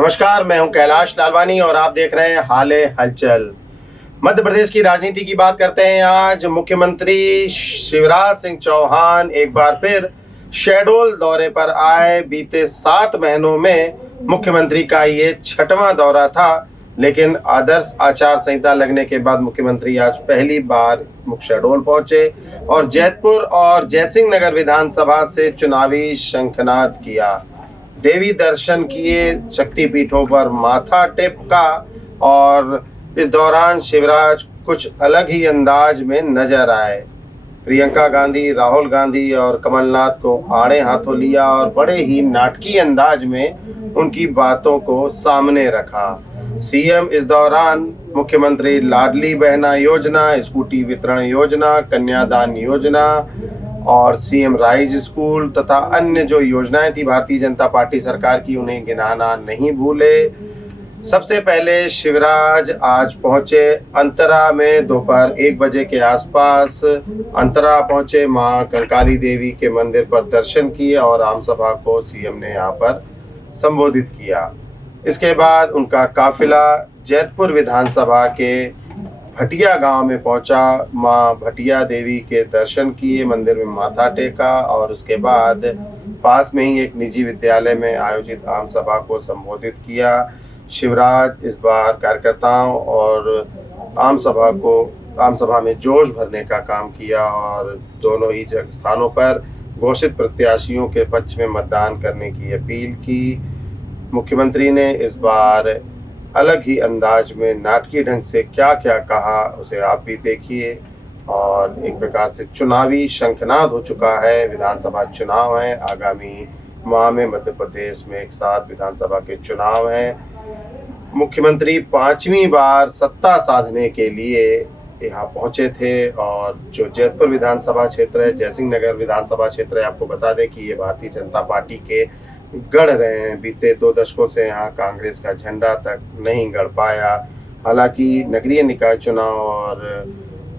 नमस्कार, मैं हूं कैलाश लालवानी और आप देख रहे हैं हाले हलचल। मध्य प्रदेश की राजनीति की बात करते हैं। आज मुख्यमंत्री शिवराज सिंह चौहान एक बार फिर शहडोल दौरे पर आए। बीते 7 महीनों में मुख्यमंत्री का ये 6वां दौरा था, लेकिन आदर्श आचार संहिता लगने के बाद मुख्यमंत्री आज पहली बार शहडोल पहुंचे और जैतपुर और जयसिंह नगर विधानसभा से चुनावी शंखनाद किया। देवी दर्शन किए, शक्तिपीठों पर माथा टेका और इस दौरान शिवराज कुछ अलग ही अंदाज में नजर आए। प्रियंका गांधी, राहुल गांधी और कमलनाथ को आड़े हाथों लिया और बड़े ही नाटकीय अंदाज में उनकी बातों को सामने रखा। सीएम इस दौरान मुख्यमंत्री लाडली बहना योजना, स्कूटी वितरण योजना, कन्यादान योजना और सीएम राइज स्कूल तथा अन्य जो योजनाएं थी भारतीय जनता पार्टी सरकार की, उन्हें गिनाना नहीं भूले। सबसे पहले शिवराज आज पहुंचे अंतरा में। दोपहर 1 बजे के आसपास अंतरा पहुंचे, मां कंकाली देवी के मंदिर पर दर्शन किए और आम सभा को सीएम ने यहां पर संबोधित किया। इसके बाद उनका काफिला जैतपुर विधानसभा के भटिया गांव में पहुंचा। मां भटिया देवी के दर्शन किए, मंदिर में माथा टेका और उसके बाद पास में ही एक निजी विद्यालय में आयोजित आम सभा को संबोधित किया। शिवराज इस बार कार्यकर्ताओं और आम सभा में जोश भरने का काम किया और दोनों ही स्थानों पर घोषित प्रत्याशियों के पक्ष में मतदान करने की अपील की। मुख्यमंत्री ने इस बार अलग ही अंदाज में नाटकीय ढंग से क्या क्या कहा, उसे आप भी देखिए। और एक प्रकार से चुनावी शंखनाद हो चुका है। विधानसभा चुनाव है, आगामी माह में मध्य प्रदेश में एक साथ विधानसभा के चुनाव हैं। मुख्यमंत्री 5वीं बार सत्ता साधने के लिए यहाँ पहुंचे थे और जो जैतपुर विधानसभा क्षेत्र है, जयसिंह नगर विधानसभा क्षेत्र है, आपको बता दें कि ये भारतीय जनता पार्टी के गढ़ रहे हैं। बीते 2 दशकों से यहाँ कांग्रेस का झंडा तक नहीं गड़ पाया। हालांकि नगरीय निकाय चुनाव और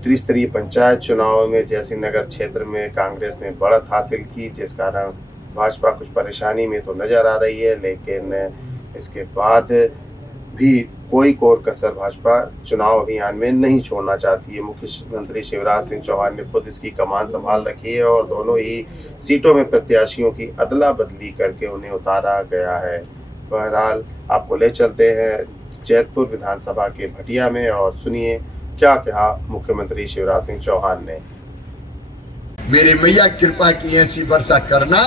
त्रिस्तरीय पंचायत चुनाव में जयसिंह नगर क्षेत्र में कांग्रेस ने बढ़त हासिल की, जिस कारण भाजपा कुछ परेशानी में तो नजर आ रही है, लेकिन इसके बाद भी कोई कोर कसर भाजपा चुनाव अभियान में नहीं छोड़ना चाहती है। मुख्यमंत्री शिवराज सिंह चौहान ने खुद इसकी कमान संभाल रखी है और दोनों ही सीटों में प्रत्याशियों की अदला बदली करके उन्हें उतारा गया है। बहरहाल आपको ले चलते हैं जैतपुर विधानसभा के भटिया में और सुनिए क्या कहा मुख्यमंत्री शिवराज सिंह चौहान ने। मेरी मैया कृपा की ऐसी वर्षा करना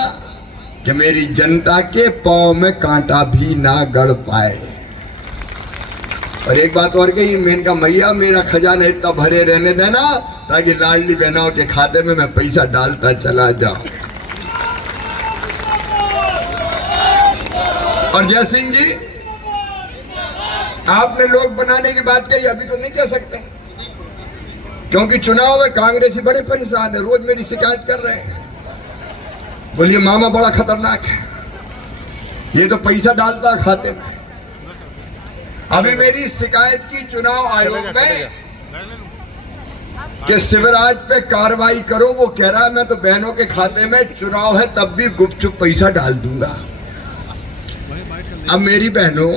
कि मेरी जनता के पांव में कांटा भी ना गड़ पाए। और एक बात और कही, मैंने कहा मैया मेरा खजाना इतना भरे रहने देना ताकि लाडली बहनाओं के खाते में मैं पैसा डालता चला जाऊं। और जयसिंह जी, आपने लोग बनाने की बात कही, अभी तो नहीं कह सकते क्योंकि चुनाव में कांग्रेसी बड़े परेशान है, रोज मेरी शिकायत कर रहे हैं। बोलिए मामा बड़ा खतरनाक है, ये तो पैसा डालता खाते में। अभी मेरी शिकायत की चुनाव आयोग में कि शिवराज पे कार्रवाई करो, वो कह रहा है मैं तो बहनों के खाते में चुनाव है तब भी गुपचुप पैसा डाल दूंगा। अब मेरी बहनों,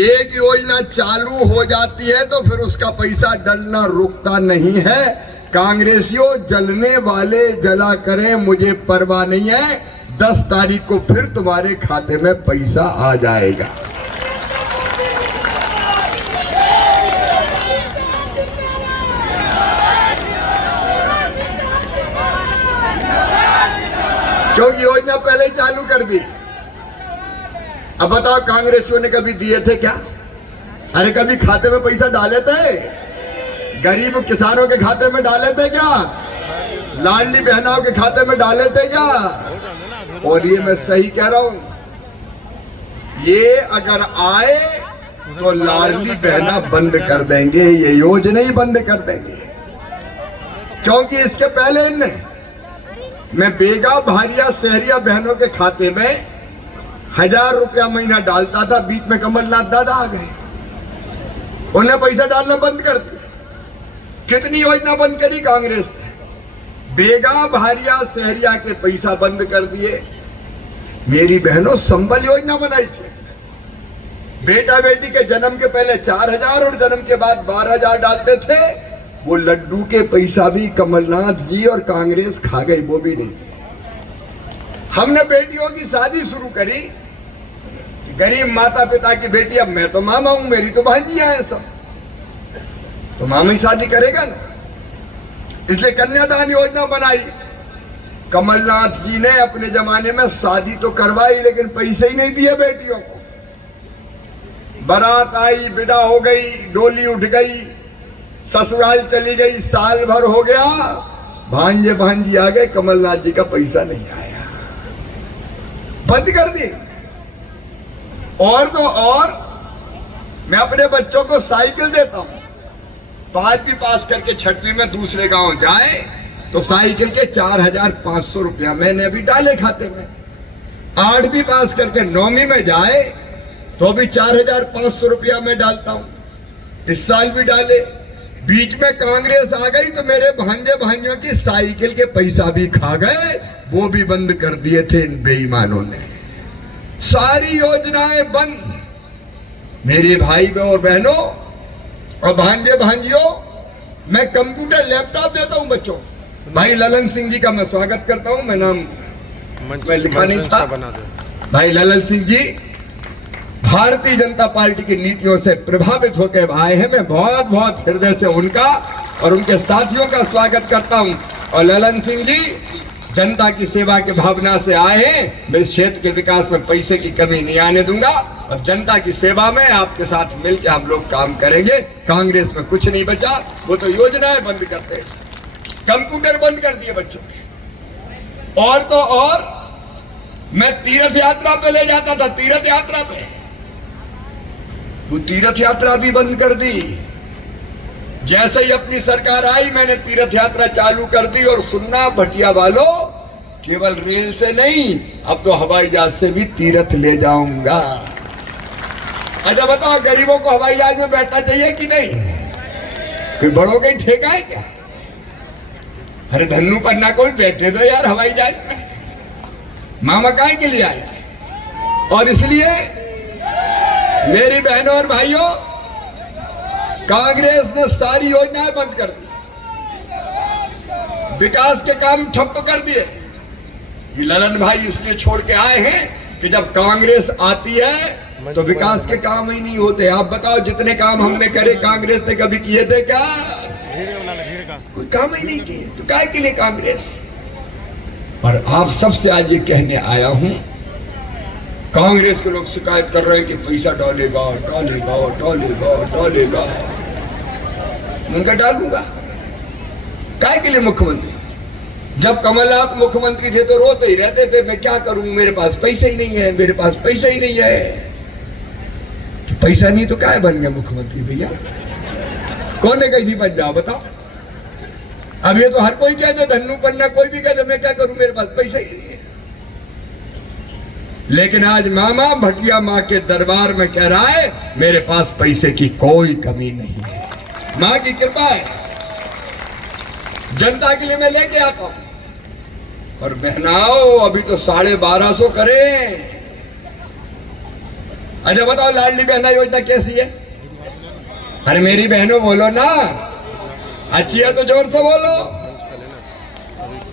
एक योजना चालू हो जाती है तो फिर उसका पैसा डलना रुकता नहीं है। कांग्रेसियों, जलने वाले जला करें, मुझे परवाह नहीं है। 10 तारीख को फिर तुम्हारे खाते में पैसा आ जाएगा। क्योंकि योजना पहले ही चालू कर दी। अब बताओ कांग्रेसियों ने कभी दिए थे क्या? अरे कभी खाते में पैसा डाले थे? गरीब किसानों के खाते में डाले थे क्या? लाडली बहनाओं के खाते में डाले थे क्या? और ये मैं सही कह रहा हूं, ये अगर आए तो लाडली बहना बंद कर देंगे, ये योजना ही बंद कर देंगे। क्योंकि इसके पहले इनने मैं बेगा भारिया शहरिया बहनों के खाते में 1000 रुपया महीना डालता था, बीच में कमलनाथ दादा आ गए, उन्हें पैसा डालना बंद कर दिया। कितनी योजना बंद करी कांग्रेस ने? बेगा भारिया शहरिया के पैसा बंद कर दिए। मेरी बहनों संबल योजना बनाई थी, बेटा बेटी के जन्म के पहले 4,000 और जन्म के बाद 12,000 डालते थे। वो लड्डू के पैसा भी कमलनाथ जी और कांग्रेस खा गई, वो भी नहीं। हमने बेटियों की शादी शुरू करी, गरीब माता पिता की बेटी। अब मैं तो मामा हूं, मेरी तो भांजियां हैं सब, तो मामा ही शादी करेगा ना, इसलिए कन्यादान योजना बनाई। कमलनाथ जी ने अपने जमाने में शादी तो करवाई, लेकिन पैसे ही नहीं दिए बेटियों को। बारात आई, विदा हो गई, डोली उठ गई, ससुराल चली गई, साल भर हो गया, भांजे भांजी आ गए, कमलनाथ जी का पैसा नहीं आया, बंद कर दी। और तो और मैं अपने बच्चों को साइकिल देता हूं, 5वीं पास करके 6वीं में दूसरे गांव जाए तो साइकिल के 4,500 रुपया मैंने अभी डाले खाते में। 8वीं पास करके 9वीं में जाए तो भी 4,500 रुपया मैं डालता हूं, इस साल भी डाले। बीच में कांग्रेस आ गई तो मेरे भांजे भांजियों की साइकिल के पैसा भी खा गए, वो भी बंद कर दिए थे इन बेईमानों ने। सारी योजनाएं बंद। मेरे भाई और बहनों और भांजे भांजियों, मैं कंप्यूटर लैपटॉप देता हूं बच्चों। भाई ललन सिंह जी का मैं स्वागत करता हूं, मैं नाम मैं लिखा नहीं था। भाई ललन सिंह जी भारतीय जनता पार्टी की नीतियों से प्रभावित होकर आए हैं। मैं बहुत बहुत हृदय से उनका और उनके साथियों का स्वागत करता हूं। और ललन सिंह जी जनता की सेवा की भावना से आए हैं। मैं इस क्षेत्र के विकास में पैसे की कमी नहीं आने दूंगा और जनता की सेवा में आपके साथ मिलकर हम लोग काम करेंगे। कांग्रेस में कुछ नहीं बचा, वो तो योजनाएं बंद करते, कंप्यूटर बंद कर दिए बच्चों के। और तो और मैं तीर्थ यात्रा पे ले जाता था, तीर्थ यात्रा पे, वो तीर्थ यात्रा भी बंद कर दी। जैसे ही अपनी सरकार आई मैंने तीर्थ यात्रा चालू कर दी। और सुनना भटिया वालों, केवल रेल से नहीं, अब तो हवाई जहाज से भी तीर्थ ले जाऊंगा। अच्छा बताओ, गरीबों को हवाई जहाज में बैठना चाहिए कि नहीं? कोई बड़ों का ही ठेका है क्या? अरे धन्नू पन्ना को भी बैठे दो यार हवाई जहाज में, मामा काहे के लिए आए? और इसलिए मेरी बहनों और भाइयों, कांग्रेस ने सारी योजनाएं बंद कर दी, विकास के काम ठप्प कर दिए। ये ललन भाई इसलिए छोड़ के आए हैं कि जब कांग्रेस आती है तो विकास के काम ही नहीं होते। आप बताओ, जितने काम हमने करे कांग्रेस ने कभी किए थे क्या? कोई काम ही नहीं किए, तो काहे के लिए कांग्रेस? और आप सबसे आज ये कहने आया हूं, कांग्रेस के लोग शिकायत कर रहे हैं कि पैसा डालेगा डालेगा डालेगा डालेगा। उनका डालूंगा काय के लिए? मुख्यमंत्री, जब कमलनाथ मुख्यमंत्री थे तो रोते ही रहते थे, मैं क्या करूं, मेरे पास पैसे ही नहीं है, मेरे पास पैसा ही नहीं है। तो पैसा नहीं तो काय बन गया मुख्यमंत्री भैया? कौन है कैसी बन जाओ बताओ? अब ये तो हर कोई कहते, धन्नू पन्ना कोई भी कहते, मैं क्या करूं, मेरे पास पैसा ही नहीं है। लेकिन आज मामा भटिया माँ के दरबार में कह रहा है मेरे पास पैसे की कोई कमी नहीं है, माँ की कृपा है, जनता के लिए मैं लेके आता हूं। और बहनाओ अभी तो 1250 करें। अच्छा बताओ, लाडली बहना योजना कैसी है? अरे मेरी बहनों बोलो ना, अच्छी है तो जोर से बोलो।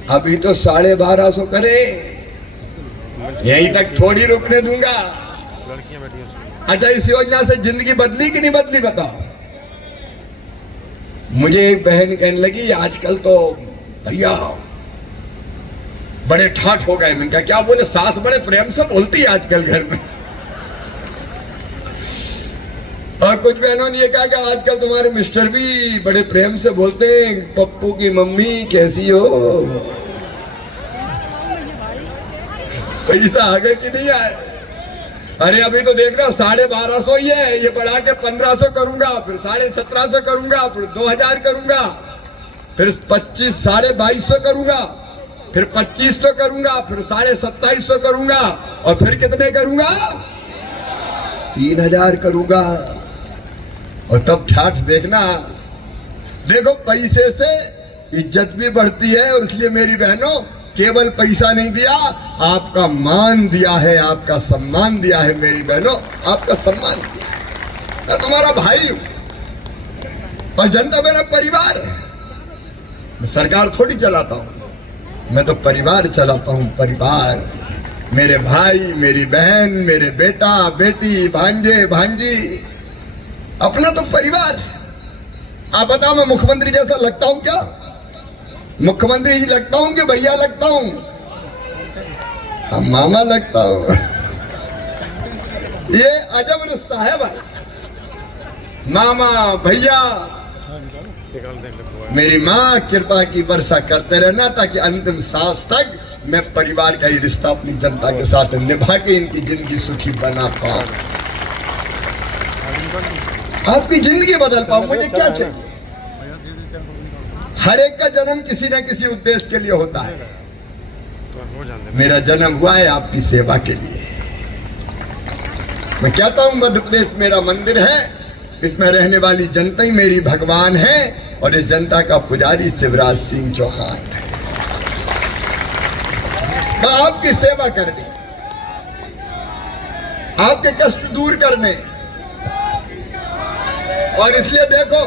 अभी तो 1250 करें, यहीं तक थोड़ी रुकने दूंगा। अच्छा इस योजना से जिंदगी बदली कि नहीं बदली बताओ? मुझे एक बहन कहने लगी आजकल तो भैया बड़े ठाठ हो गए। मैंने कहा क्या बोले? सास बड़े प्रेम से बोलती है आजकल घर में। और कुछ बहनों ने ये कहा कि आजकल तुम्हारे मिस्टर भी बड़े प्रेम से बोलते हैं, पप्पू की मम्मी कैसी हो? पैसा आ गया कि नहीं आए? अरे अभी तो देख रहे हो 1250 ही है, ये बढ़ा के 1500 करूंगा, फिर 1750 करूंगा, फिर 2000 करूंगा, फिर 2250 करूंगा, फिर 2500 करूंगा, फिर 2750 करूंगा, और फिर कितने करूंगा? 3000 करूंगा। और तब ठाठ देखना। देखो पैसे से इज्जत भी बढ़ती है, और इसलिए मेरी बहनों केवल पैसा नहीं दिया, आपका मान दिया है, आपका सम्मान दिया है। मेरी बहनों आपका सम्मान दिया। मैं तुम्हारा भाई हूं और जनता मेरा परिवार है। मैं सरकार थोड़ी चलाता हूं, मैं तो परिवार चलाता हूं। परिवार, मेरे भाई, मेरी बहन, मेरे बेटा बेटी, भांजे भांजी, अपना तो परिवार। आप बताओ मैं मुख्यमंत्री जैसा लगता हूं क्या? मुख्यमंत्री जी लगता हूं कि भैया लगता हूं? अब मामा लगता हूं। ये अजब रिश्ता है भाई, मामा भैया। मेरी माँ कृपा की वर्षा करते रहना ताकि अंतिम सांस तक मैं परिवार का ही रिश्ता अपनी जनता के साथ निभा के इनकी जिंदगी सुखी बना पाऊं, आपकी जिंदगी बदल पाऊं। मुझे क्या चाहिए? हर एक का जन्म किसी न किसी उद्देश्य के लिए होता है। मेरा जन्म हुआ है आपकी सेवा के लिए। मैं कहता हूं मध्य प्रदेश मेरा मंदिर है, इसमें रहने वाली जनता ही मेरी भगवान है और इस जनता का पुजारी शिवराज सिंह चौहान है। मैं आपकी सेवा करने, आपके कष्ट दूर करने, और इसलिए देखो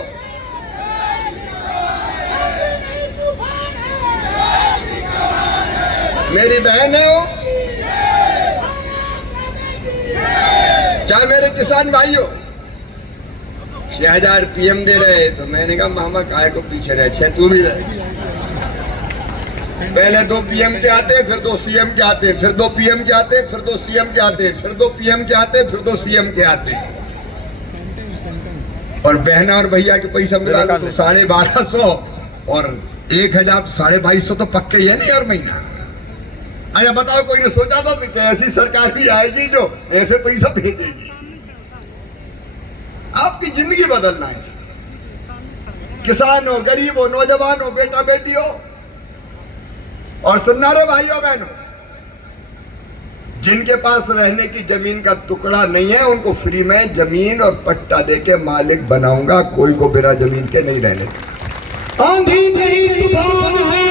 मेरी बहन है वो, क्या मेरे किसान भाइयों 6,000 PM दे रहे, तो मैंने कहा मामा काहे को पीछे रहे, 6 तू भी रहे। पहले 2 PM के आते, फिर 2 CM के आते, फिर 2 PM के आते, फिर 2 CM के आते, फिर 2 PM के आते, फिर 2 CM के आते। और बहना और भैया के पैसा मिला तो 1250 और 1,000 तो 2,250 तो पक्के ही है नहीं हर महीना। अच्छा बताओ, कोई ने सोचा था कि ऐसी सरकार भी आएगी जो ऐसे पैसा भेजेगी? आपकी जिंदगी बदलना है। किसान हो, गरीब हो, नौजवान हो, बेटा बेटी हो, और सुनना रे भाइयों बहनों, जिनके पास रहने की जमीन का टुकड़ा नहीं है उनको फ्री में जमीन और पट्टा देके मालिक बनाऊंगा। कोई को बिना जमीन के नहीं रहने। आंधी नहीं तूफान है